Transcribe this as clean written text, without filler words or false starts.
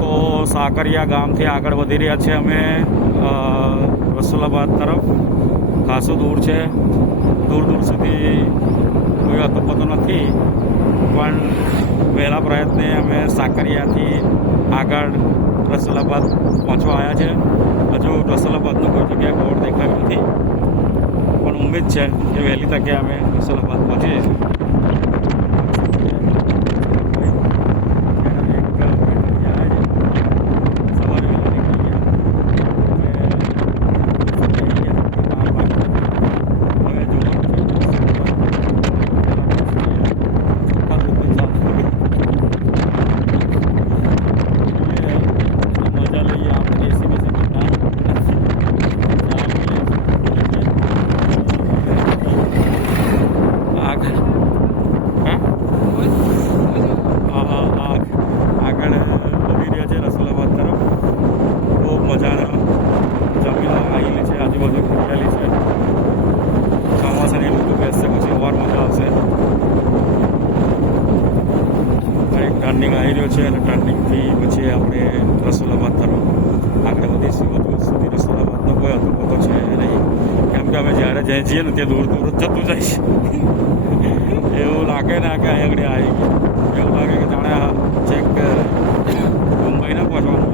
તો સાકરિયા ગામથી આગળ વધી રહ્યા છે અમે રસુલાબાદ તરફ. ખાસું દૂર છે, દૂર દૂર સુધી કોઈ અતપતો નથી, પણ વહેલા પ્રયત્ને અમે સાકરિયાથી આગળ રસુલાબાદ પહોંચવા આવ્યા છે. હજુ રસુલાબાદનું કોઈ જગ્યાએ બોર્ડ દેખાયું નથી, પણ ઉમ્મીદ છે કે વહેલી તકે અમે રસુલાબાદ પહોંચીએ છીએ. ટર્નિંગ આવી રહ્યો છે અને ટર્નિંગથી પછી આપણે રસુલાબાદ તરફ આગળ વધીશું. હજુ સુધી રસુલાબાદનો કોઈ અતપતો છે નહીં, કેમ કે અમે જ્યારે જઈએ છીએ ને ત્યાં દૂર દૂર જ જતું જાય છે. એવું લાગે ને કે અહીં આગળ આવી ગયું, એવું લાગે કે જાણે છેક મુંબઈ ના પહોંચવાનું.